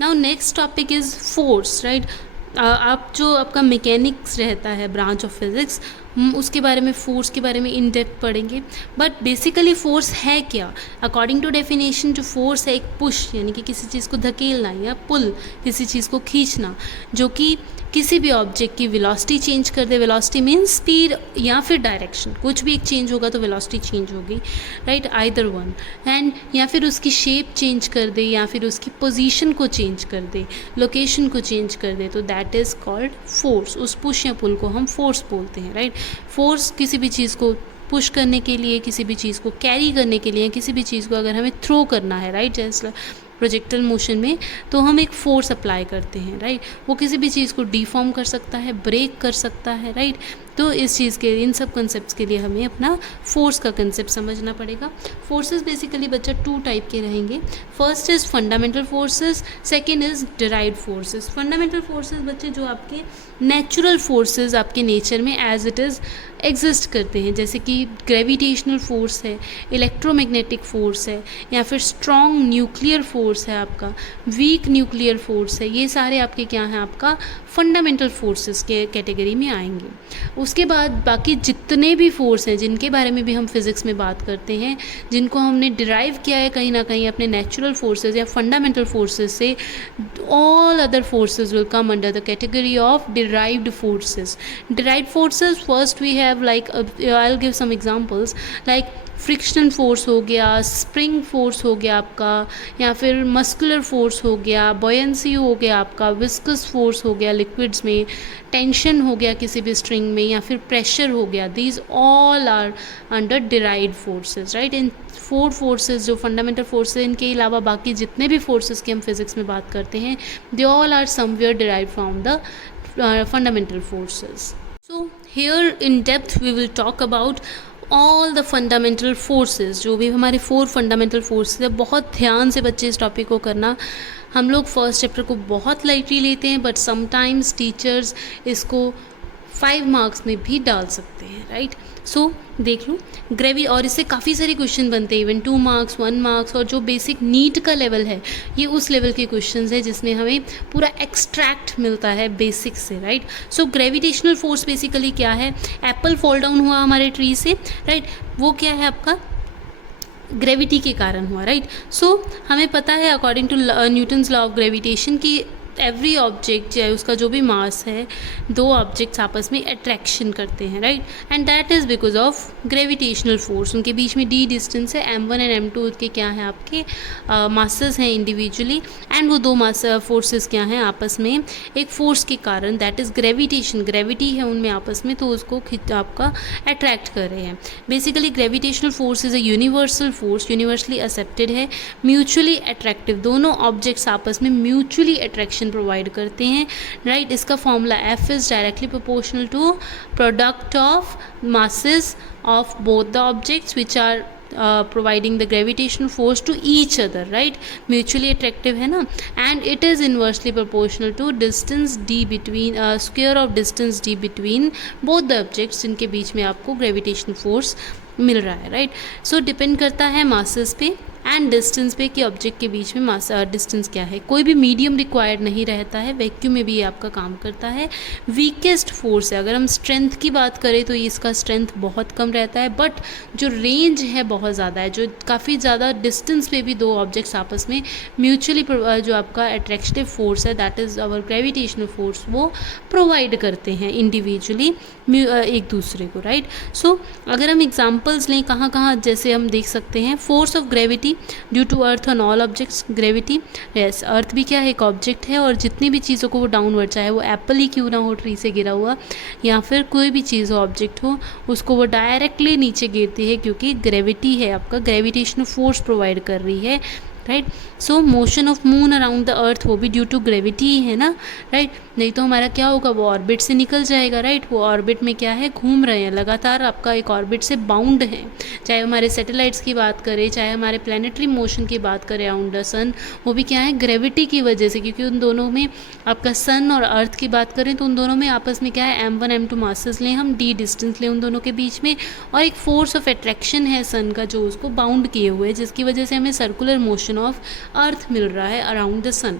Now next topic is force, right. आप जो आपका मैकेनिक्स रहता है ब्रांच ऑफ फिज़िक्स, उसके बारे में, फोर्स के बारे में इन डेप्थ पढ़ेंगे। बट बेसिकली फोर्स है क्या? अकॉर्डिंग टू डेफिनेशन जो फोर्स है एक पुश, यानी कि किसी चीज़ को धकेलना, या पुल, किसी चीज़ को खींचना, जो कि किसी भी ऑब्जेक्ट की वेलोसिटी चेंज कर दे। वेलोसिटी मीन्स स्पीड या फिर डायरेक्शन, कुछ भी एक चेंज होगा तो वेलोसिटी चेंज होगी, राइट, आइदर वन। एंड या फिर उसकी शेप चेंज कर दे, या फिर उसकी पोजीशन को चेंज कर दे, लोकेशन को चेंज कर दे, तो दैट इज़ कॉल्ड फोर्स। उस पुश या पुल को हम फोर्स बोलते हैं, राइट। फोर्स किसी भी चीज़ को पुश करने के लिए, किसी भी चीज़ को कैरी करने के लिए, किसी भी चीज़ को अगर हमें थ्रो करना है, राइट, जैसे प्रोजेक्टल मोशन में, तो हम एक फोर्स अप्लाई करते हैं, राइट। वो किसी भी चीज़ को डिफॉर्म कर सकता है, ब्रेक कर सकता है, राइट। तो इस चीज़ के, इन सब कंसेप्ट के लिए हमें अपना फोर्स का कंसेप्ट समझना पड़ेगा। फोर्सेस बेसिकली बच्चा 2 टाइप के रहेंगे। First is fundamental forces, second is derived forces. Fundamental forces बच्चे जो आपके नेचुरल फोर्सेस आपके नेचर में एज इट इज़ एग्जिस्ट करते हैं, जैसे कि ग्रेविटेशनल फोर्स है, इलेक्ट्रोमैग्नेटिक फोर्स है, या फिर स्ट्रॉन्ग न्यूक्लियर फोर्स है आपका, वीक न्यूक्लियर फोर्स है। ये सारे आपके क्या हैं, आपका फंडामेंटल फोर्सेस के कैटेगरी में आएंगे। उसके बाद बाकी जितने भी फोर्स हैं जिनके बारे में भी हम फिज़िक्स में बात करते हैं, जिनको हमने डिराइव किया है कहीं ना कहीं अपने नेचुरल फोर्सेस या फंडामेंटल फोर्सेस से, all other forces will come under the category of derived forces. Derived forces, first we have like I'll give some examples like frictional force हो गया, स्प्रिंग फोर्स हो गया आपका, या फिर मस्कुलर फोर्स हो गया, बॉयंसी हो गया आपका, विस्कस फोर्स हो गया लिक्विड्स में, टेंशन हो गया किसी भी स्ट्रिंग में, या फिर प्रेशर हो गया। These all are under derived forces, right. इन 4 फोर्सेस जो फंडामेंटल फोर्सेस, इनके अलावा बाकी जितने भी फोर्सेस की हम फिज़िक्स में बात करते हैं, they all are somewhere derived from the fundamental forces. So here in depth we will talk about all the fundamental forces, जो भी हमारे 4 फंडामेंटल फोर्सेस है। बहुत ध्यान से बच्चे इस टॉपिक को करना। हम लोग फर्स्ट चैप्टर को बहुत लाइटली लेते हैं, बट समटाइम्स टीचर्स इसको 5 मार्क्स में भी डाल सकते हैं, राइट। सो देख लो और इससे काफ़ी सारे क्वेश्चन बनते हैं, इवन 2 मार्क्स, 1 मार्क्स, और जो बेसिक नीट का लेवल है ये उस लेवल के क्वेश्चंस है जिसमें हमें पूरा एक्सट्रैक्ट मिलता है बेसिक से, right. So gravitational force basically क्या है? एप्पल फॉल डाउन हुआ हमारे ट्री से, राइट, वो क्या है आपका ग्रेविटी के कारण हुआ, राइट। सो हमें पता है according to Newton's law of gravitation की एवरी ऑब्जेक्ट, चाहे उसका जो भी मास है, 2 ऑब्जेक्ट्स आपस में अट्रैक्शन करते हैं, right, and that is because of gravitational force. उनके बीच में d डिस्टेंस है, m1 एंड m2 के क्या हैं आपके मासेस हैं इंडिविजुअली, एंड वो 2 मास फोर्सेस क्या हैं आपस में एक फोर्स के कारण, दैट इज़ ग्रेविटेशन, ग्रेविटी है उनमें आपस में, तो उसको आपका अट्रैक्ट कर रहे हैं। Basically gravitational force is a universal force, universally accepted है, म्यूचुअली अट्रैक्टिव, दोनों ऑब्जेक्ट्स आपस में म्यूचुअली अट्रैक्शन प्रोवाइड करते हैं, राइट। इसका formula F is directly proportional to product of masses of both the objects which are providing the gravitational force to each other, right, mutually attractive है ना, and it is inversely proportional to distance d between square of distance d between both the objects जिनके बीच में आपको gravitational force मिल रहा है, right. सो depend करता है masses पे एंड डिस्टेंस पे कि ऑब्जेक्ट के बीच में मास डिस्टेंस क्या है। कोई भी मीडियम रिक्वायर्ड नहीं रहता है, वैक्यूम में भी ये आपका काम करता है। वीकेस्ट फोर्स है, अगर हम स्ट्रेंथ की बात करें तो इसका स्ट्रेंथ बहुत कम रहता है, बट जो रेंज है बहुत ज़्यादा है, जो काफ़ी ज़्यादा डिस्टेंस पे भी 2 ऑब्जेक्ट्स आपस में म्यूचुअली जो आपका अट्रैक्टिव फोर्स है, that is our gravitational force, वो प्रोवाइड करते हैं इंडिविजुअली एक दूसरे को, राइट। सो अगर हम एग्जाम्पल्स लें कहाँ कहाँ, जैसे हम देख सकते हैं force of gravity due to earth on all objects, gravity, yes, earth भी क्या है, एक ऑब्जेक्ट है, और जितनी भी चीज़ों को वो डाउनवर्ड, चाहे वो एप्पल ही क्यों ना हो ट्री से गिरा हुआ, या फिर कोई भी चीज़ हो, ऑब्जेक्ट हो, उसको वो डायरेक्टली नीचे गिरती है क्योंकि ग्रेविटी है आपका, ग्रेविटेशनल फोर्स प्रोवाइड कर रही है, right. So motion of moon around the earth, वो भी ड्यू टू ग्रेविटी ही है ना, राइट। नहीं तो हमारा क्या होगा, वो ऑर्बिट से निकल जाएगा, राइट। वो ऑर्बिट में क्या है, घूम रहे हैं लगातार, आपका एक ऑर्बिट से बाउंड है। चाहे हमारे सैटेलाइट्स की बात करें, चाहे हमारे प्लानिटरी मोशन की बात करें अराउंड द सन, वो भी क्या है, ग्रेविटी की वजह से, क्योंकि उन दोनों में आपका सन और अर्थ की बात करें तो उन दोनों में आपस में क्या है, m1 m2 मासेस लें हम, d डिस्टेंस लें उन दोनों के बीच में, और एक फोर्स ऑफ अट्रैक्शन है सन का जो उसको बाउंड किए हुए है, जिसकी वजह से हमें सर्कुलर मोशन ऑफ अर्थ मिल रहा है around the sun.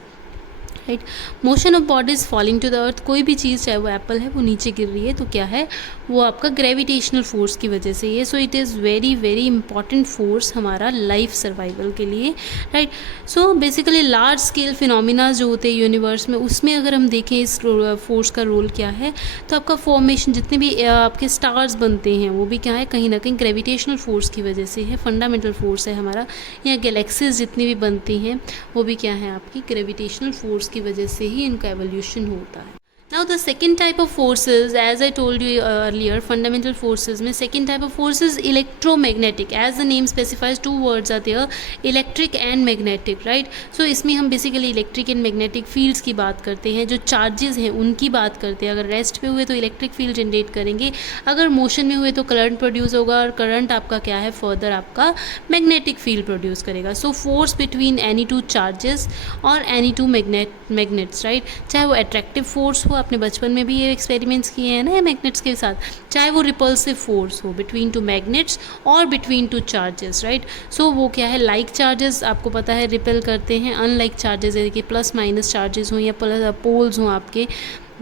Right. Motion of bodies falling to the earth, कोई भी चीज़ चाहे वो एप्पल है वो नीचे गिर रही है तो क्या है वो आपका ग्रेविटेशनल फोर्स की वजह से ये, so it is very very important force हमारा लाइफ सर्वाइवल के लिए, right. So basically large scale phenomena जो होते हैं यूनिवर्स में, उसमें अगर हम देखें इस फोर्स का रोल क्या है, तो आपका फॉर्मेशन जितने भी आपके स्टार्स बनते हैं वो भी क्या है कहीं ना कहीं ग्रेविटेशनल फोर्स की वजह से है, फंडामेंटल फोर्स है हमारा। या गैलेक्सीज जितनी भी बनती हैं वो भी क्या है आपकी ग्रेविटेशनल फोर्स की वजह से ही इनका एवोल्यूशन होता है। Now the second type of forces, as I told you earlier, fundamental forces में second type of force is electromagnetic. As the name specifies, two words are there, electric and magnetic, right? So इसमें हम basically electric and magnetic fields की बात करते हैं, जो charges हैं उनकी बात करते हैं। अगर रेस्ट पे हुए तो इलेक्ट्रिक फील्ड जनरेट करेंगे, अगर मोशन में हुए तो करंट प्रोड्यूस होगा, और करंट आपका क्या है फर्दर आपका मैग्नेटिक फील्ड प्रोड्यूस करेगा। So force between any two charges और एनी टू मैग्नेट्स, राइट। चाहे वो अट्रैक्टिव फोर्स हो, आपने बचपन में भी ये एक्सपेरिमेंट्स किए हैं ना मैग्नेट्स के साथ, चाहे वो रिपल्सिव फोर्स हो बिटवीन टू मैग्नेट्स और बिटवीन टू चार्जेस, राइट। सो वो क्या है, लाइक चार्जेस आपको पता है रिपेल करते हैं, अनलाइक चार्जेस है कि प्लस माइनस चार्जेस हों या पोल्स हों आपके,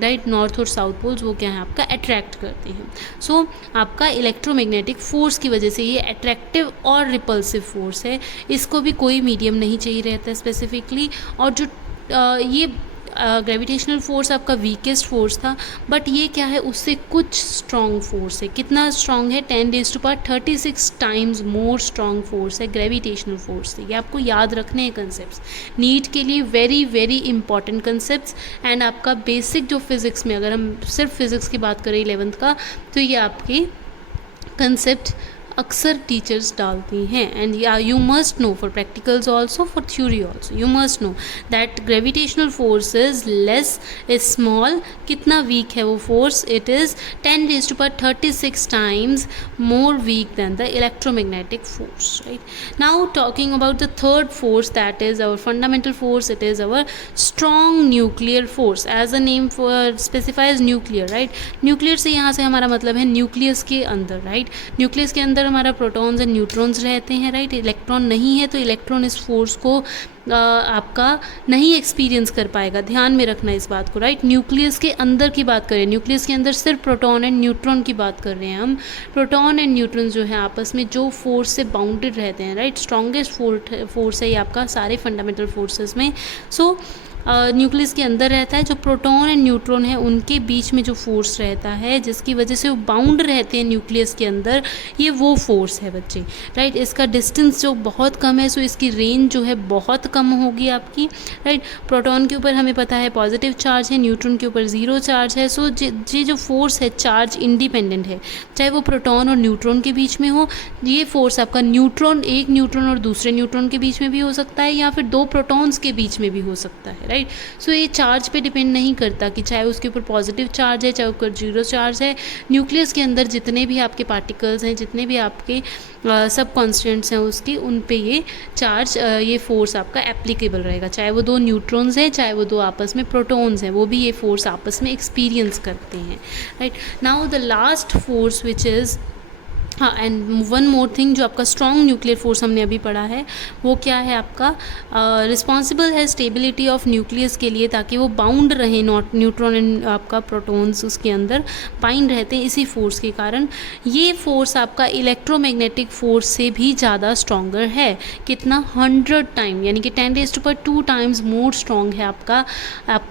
राइट, नॉर्थ और साउथ पोल्स, वो क्या है आपका अट्रैक्ट करते हैं। सो आपका इलेक्ट्रोमैग्नेटिक फोर्स की वजह से ये अट्रैक्टिव और रिपल्सिव फोर्स है, इसको भी कोई मीडियम नहीं चाहिए रहता है स्पेसिफिकली। और जो ये ग्रेविटेशनल फोर्स आपका वीकेस्ट फोर्स था, बट ये क्या है उससे कुछ स्ट्रॉन्ग फोर्स है। कितना स्ट्रॉन्ग है, 10⁻36 टाइम्स मोर स्ट्रॉन्ग फोर्स है ग्रेविटेशनल फोर्स से। ये आपको याद रखने हैं कंसेप्ट, नीट के लिए very very important concept. And आपका बेसिक जो फिज़िक्स में, अगर हम सिर्फ फिज़िक्स की बात करें 11th का, तो ये आपके कंसेप्ट अक्सर टीचर्स डालती हैं। And you must know for practicals also, for theory also, you must know that gravitational force is less, is small. कितना वीक है वो force, it is 10⁻36 times more weak than the electromagnetic force, right. Now talking about the third force, that is our fundamental force, it is our strong nuclear force. As a name specifies nuclear, right. Nuclear से यहाँ से हमारा मतलब है nucleus के अंदर, right. Nucleus के अंदर हमारा प्रोटॉन्स एंड न्यूट्रॉन्स रहते हैं, राइट। इलेक्ट्रॉन नहीं है तो इलेक्ट्रॉन इस फोर्स को आपका नहीं एक्सपीरियंस कर पाएगा, ध्यान में रखना इस बात को, राइट। न्यूक्लियस के अंदर की बात करें, न्यूक्लियस के अंदर सिर्फ प्रोटॉन एंड न्यूट्रॉन की बात कर रहे हैं हम। प्रोटॉन एंड न्यूट्रॉन जो है आपस में जो फोर्स से बाउंडेड रहते हैं, राइट। स्ट्रॉन्गेस्ट फोर्स है ये आपका सारे फंडामेंटल फोर्सेस में। सो न्यूक्लियस के अंदर रहता है, जो प्रोटॉन एंड न्यूट्रॉन है उनके बीच में जो फोर्स रहता है जिसकी वजह से वो बाउंड रहते हैं न्यूक्लियस के अंदर, ये वो फोर्स है बच्चे, राइट। इसका डिस्टेंस जो बहुत कम है, सो इसकी रेंज जो है बहुत कम होगी आपकी, राइट। प्रोटॉन के ऊपर हमें पता है पॉजिटिव चार्ज है, न्यूट्रॉन के ऊपर ज़ीरो चार्ज है। सो ये जो फोर्स है चार्ज इंडिपेंडेंट है, चाहे वो प्रोटॉन और न्यूट्रॉन के बीच में हो। ये फोर्स आपका एक न्यूट्रॉन और दूसरे न्यूट्रॉन के बीच में भी हो सकता है, या फिर दो प्रोटॉन्स के बीच में भी हो सकता है, राइट। सो ये चार्ज पे डिपेंड नहीं करता कि चाहे उसके ऊपर पॉजिटिव चार्ज है चाहे ऊपर जीरो चार्ज है। न्यूक्लियस के अंदर जितने भी आपके पार्टिकल्स हैं, जितने भी आपके सब कॉन्स्टेंट्स हैं उसके, उन पे ये चार्ज ये फोर्स आपका एप्लीकेबल रहेगा, चाहे वो दो न्यूट्रॉन्स हैं चाहे वो दो आपस में प्रोटॉन्स हैं, वो भी ये फोर्स आपस में एक्सपीरियंस करते हैं, right. Now the last force which is, हाँ, एंड वन मोर थिंग, जो आपका स्ट्रॉन्ग न्यूक्लियर फोर्स हमने अभी पढ़ा है वो क्या है आपका, रिस्पॉन्सिबल है स्टेबिलिटी ऑफ न्यूक्लियस के लिए, ताकि वो बाउंड रहे, नॉट न्यूट्रॉन एंड आपका प्रोटॉन्स उसके अंदर बाइंड रहते हैं इसी फोर्स के कारण। ये फोर्स आपका इलेक्ट्रोमैग्नेटिक फोर्स से भी ज़्यादा स्ट्रॉन्गर है। कितना, 100 टाइम, यानी कि 10⁻2 टाइम्स मोर स्ट्रॉन्ग है आपका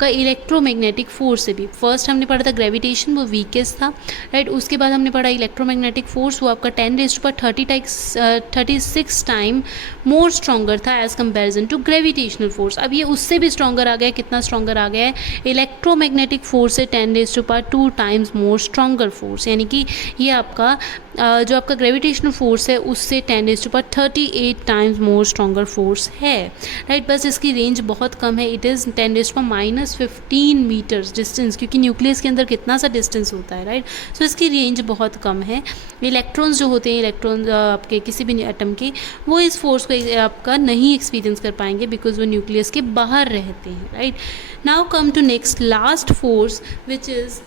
इलेक्ट्रोमैग्नेटिक फोर्स से भी। फर्स्ट हमने पढ़ा था ग्रेविटेशन, वो वीकेस्ट था, राइट। उसके बाद हमने पढ़ा इलेक्ट्रोमैग्नेटिक फोर्स, वो आपका 10⁻36 टाइम मोर स्ट्रॉन्गर था as comparison to gravitational force. अब ये उससे भी स्ट्रॉन्गर आ गया है, कितना स्ट्रॉन्गर आ गया है, इलेक्ट्रोमैग्नेटिक फोर्स से 10⁻2 टाइम्स मोर स्ट्रॉन्गर फोर्स, यानी कि ये आपका जो आपका ग्रेविटेशनल फोर्स है उससे 10⁻38 टाइम्स मोर स्ट्रॉन्गर फोर्स है, राइट। बस इसकी रेंज बहुत कम है, इट इज़ 10⁻−15 मीटर्स डिस्टेंस, क्योंकि न्यूक्लियस के अंदर कितना सा डिस्टेंस होता है, राइट। सो इसकी रेंज बहुत कम है। इलेक्ट्रॉन्स जो होते हैं, इलेक्ट्रॉन आपके किसी भी एटम के, वो इस फोर्स को आपका नहीं एक्सपीरियंस कर पाएंगे बिकॉज वो न्यूक्लियस के बाहर रहते हैं, right. Now come to next last force which is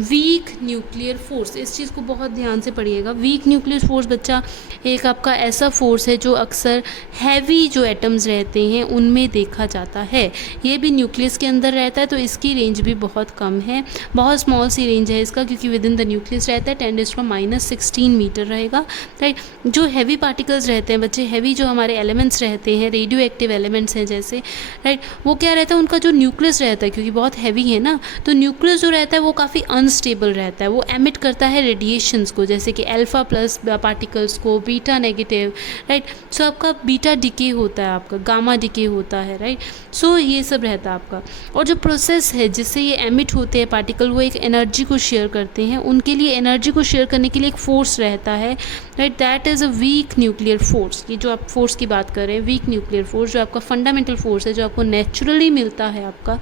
weak nuclear force, इस चीज़ को बहुत ध्यान से पढ़िएगा। वीक न्यूक्लियर फोर्स बच्चा एक आपका ऐसा फोर्स है जो अक्सर हैवी जो एटम्स रहते हैं उनमें देखा जाता है। ये भी न्यूक्लियस के अंदर रहता है, तो इसकी रेंज भी बहुत कम है, बहुत स्मॉल सी रेंज है इसका, क्योंकि विद इन द न्यूक्लियस रहता है। 10⁻16 मीटर रहेगा, राइट। जो हैवी पार्टिकल्स रहते हैं बच्चे, हैवी जो हमारे एलिमेंट्स रहते हैं, रेडियो एक्टिव एलिमेंट्स हैं जैसे, राइट, वो क्या रहता है, उनका जो न्यूक्लियस रहता है, क्योंकि बहुत हैवी है ना, तो न्यूक्लियस जो रहता है वो काफ़ी अनस्टेबल रहता है, वो एमिट करता है रेडिएशंस को, जैसे कि अल्फा प्लस पार्टिकल्स को, बीटा नेगेटिव, राइट। सो आपका बीटा डिके होता है, आपका गामा डिके होता है, राइट। सो ये सब रहता है आपका। और जो प्रोसेस है जिससे ये एमिट होते हैं पार्टिकल, वो एक एनर्जी को शेयर करते हैं, उनके लिए एनर्जी को शेयर करने के लिए एक फोर्स रहता है, right. That is a week nuclear force. ये जो आप फोर्स की बात कर रहे हैं, वीक न्यूक्लियर फोर्स, जो आपका फंडामेंटल फोर्स है, जो आपको नेचुरली मिलता है आपका,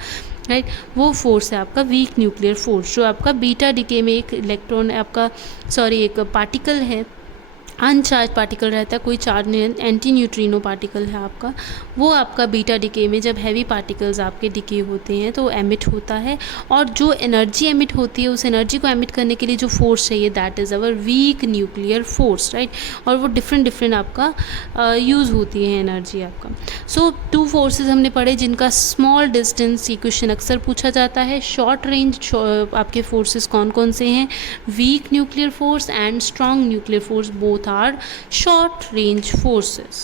राइट, वो फोर्स है आपका वीक न्यूक्लियर फोर्स। जो आपका बीटा डिके में एक इलेक्ट्रॉन आपका एक पार्टिकल है, अनचार्ज पार्टिकल रहता है, कोई चार्ज नहीं, एंटी न्यूट्रिनो पार्टिकल है आपका, वो आपका बीटा डिके में जब हैवी पार्टिकल्स आपके डिके होते हैं तो एमिट होता है। और जो एनर्जी एमिट होती है, उस एनर्जी को एमिट करने के लिए जो फोर्स चाहिए, that is our week nuclear force, right. और वो डिफरेंट आपका यूज़ होती है एनर्जी आपका। सो 2 फोर्सेस हमने पढ़े जिनका स्मॉल डिस्टेंस, ये क्वेश्चन अक्सर पूछा जाता है। शॉर्ट रेंज आपके फोर्सेस कौन कौन से हैं? Week nuclear force and strong nuclear force, both are short range forces.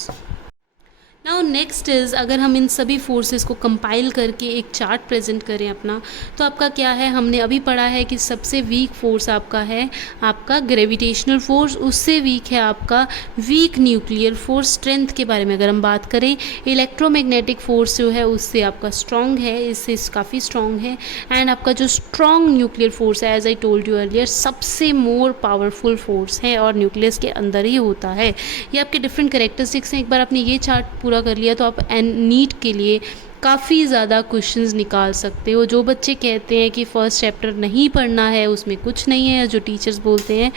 Now next is, अगर हम इन सभी फोर्सेस को कंपाइल करके एक चार्ट प्रेजेंट करें अपना, तो आपका क्या है, हमने अभी पढ़ा है कि सबसे वीक फोर्स आपका है आपका ग्रेविटेशनल फोर्स, उससे वीक है आपका वीक न्यूक्लियर फोर्स। स्ट्रेंथ के बारे में अगर हम बात करें, इलेक्ट्रोमैग्नेटिक फोर्स जो है उससे आपका स्ट्रॉन्ग है, इससे काफ़ी स्ट्रॉन्ग है। एंड आपका जो स्ट्रॉन्ग न्यूक्लियर फोर्स है, as I told you earlier, सबसे मोर पावरफुल फोर्स है और न्यूक्लियस के अंदर ही होता है। ये आपके डिफरेंट कैरेक्टरिस्टिक्स हैं। एक बार आपने ये चार्ट पूरा कर लिया तो आप नीट के लिए काफ़ी ज़्यादा क्वेश्चंस निकाल सकते हो। जो बच्चे कहते हैं कि फर्स्ट चैप्टर नहीं पढ़ना है, उसमें कुछ नहीं है, जो टीचर्स बोलते हैं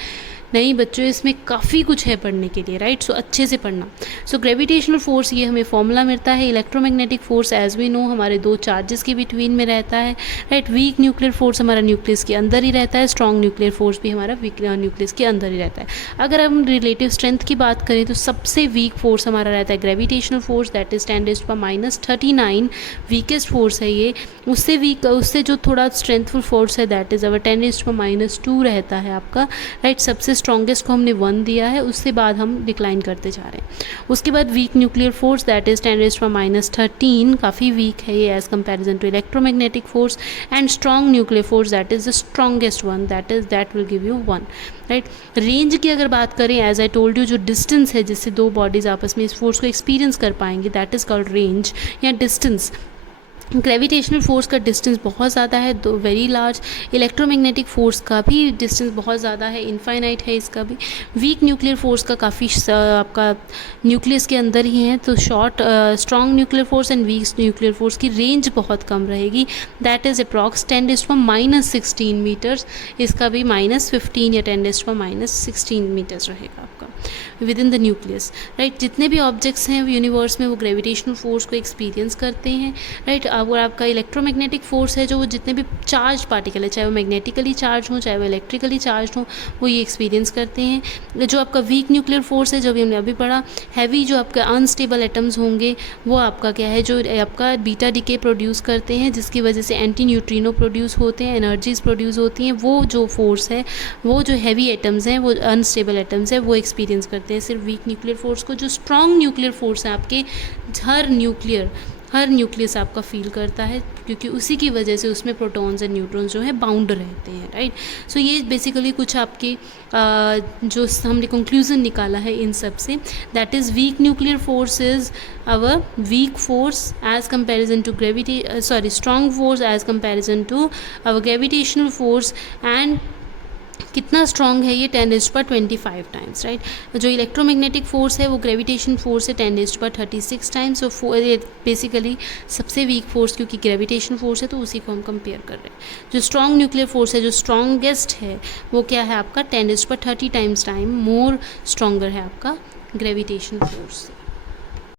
नहीं बच्चों इसमें काफ़ी कुछ है पढ़ने के लिए, राइट। सो अच्छे से पढ़ना। सो ग्रेविटेशनल फोर्स, ये हमें फॉर्मूला मिलता है। Electromagnetic force as we know हमारे 2 चार्जेस के बिटवीन में रहता है, राइट। वीक न्यूक्लियर फोर्स हमारा न्यूक्लियस के अंदर ही रहता है, स्ट्रॉन्ग न्यूक्लियर फोर्स भी हमारा न्यूक्लियस के अंदर ही रहता है। अगर हम रिलेटिव स्ट्रेंथ की बात करें तो सबसे वीक फोर्स हमारा रहता है gravitational force, that is 10⁻39 weakest force है ये। उससे जो थोड़ा स्ट्रेंथफुल फोर्स है दैट इज़ अवर 10⁻2 रहता है आपका, राइट। सबसे स्ट्रॉन्गेस्ट को हमने 1 दिया है, उससे बाद हम डिक्लाइन करते जा रहे हैं। उसके बाद weak nuclear force that is 10⁻13, काफ़ी वीक है ये as comparison to electromagnetic force. And strong nuclear force that is the strongest one, that will give you 1, right. Range की अगर बात करें, एज आई टोल्ड यू, जो डिस्टेंस है जिससे 2 बॉडीज आपस में इस फोर्स को एक्सपीरियंस कर पाएंगे, दैट इज़ कॉल्ड रेंज या डिस्टेंस। ग्रेविटेशनल फोर्स का डिस्टेंस बहुत ज़्यादा है, वेरी लार्ज। इलेक्ट्रोमैग्नेटिक फोर्स का भी डिस्टेंस बहुत ज़्यादा है, इनफाइनाइट है इसका भी। वीक न्यूक्लियर फोर्स का काफ़ी आपका न्यूक्लियस के अंदर ही है, तो strong nuclear force and week nuclear force की रेंज बहुत कम रहेगी, दैट इज़ अप्रॉक्स 10⁻16 मीटर्स। इसका भी -15 या 10⁻16 मीटर्स रहेगा आपका with in the nucleus, right. जितने भी ऑब्जेक्ट्स हैं यूनिवर्स में वो ग्रेविटेशनल फोर्स को एक्सपीरियंस करते हैं, राइट। और आपका इलेक्ट्रोमैग्नेटिक फोर्स है, जो वो जितने भी चार्ज पार्टिकल है, चाहे वो मैग्नेटिकली चार्ज हो चाहे वो इलेक्ट्रिकली चार्ज हो, वो ये एक्सपीरियंस करते हैं। जो आपका वीक न्यूक्लियर फोर्स है, जो भी हमने अभी पढ़ा, हैवी जो आपके अनस्टेबल एटम्स होंगे, वो आपका क्या है, जो आपका बीटा डिके प्रोड्यूस करते हैं, जिसकी वजह से एंटी न्यूट्रिनो प्रोड्यूस होते हैं, एनर्जीज प्रोड्यूस होती हैं। वो जो फोर्स है, वो जो हैवी एटम्स हैं, वो अनस्टेबल एटम्स है, वो एक्सपीरियंस करते हैं सिर्फ वीक न्यूक्लियर फोर्स को। जो स्ट्रॉन्ग न्यूक्लियर फोर्स है आपके, हर न्यूक्लियस आपका फील करता है, क्योंकि उसी की वजह से उसमें प्रोटॉन्स एंड न्यूट्रॉन्स जो है बाउंड रहते हैं, राइट। सो ये बेसिकली कुछ आपके जो हमने कंक्लूजन निकाला है इन सब से, that is weak nuclear force is our weak force as comparison to strong force as comparison to our gravitational force. And कितना स्ट्रॉन्ग है ये, 10⁻25 टाइम्स, राइट। जो इलेक्ट्रोमैग्नेटिक फोर्स है वो ग्रेविटेशन फोर्स है 10⁻36 टाइम्स। सो बेसिकली सबसे weak force क्योंकि gravitation force है तो उसी को हम कंपेयर कर रहे हैं। जो स्ट्रॉन्ग न्यूक्लियर फोर्स है, जो स्ट्रॉन्गेस्ट है, वो क्या है आपका 10⁻30 टाइम्स मोर स्ट्रॉन्गर है आपका ग्रेविटेशन फोर्स।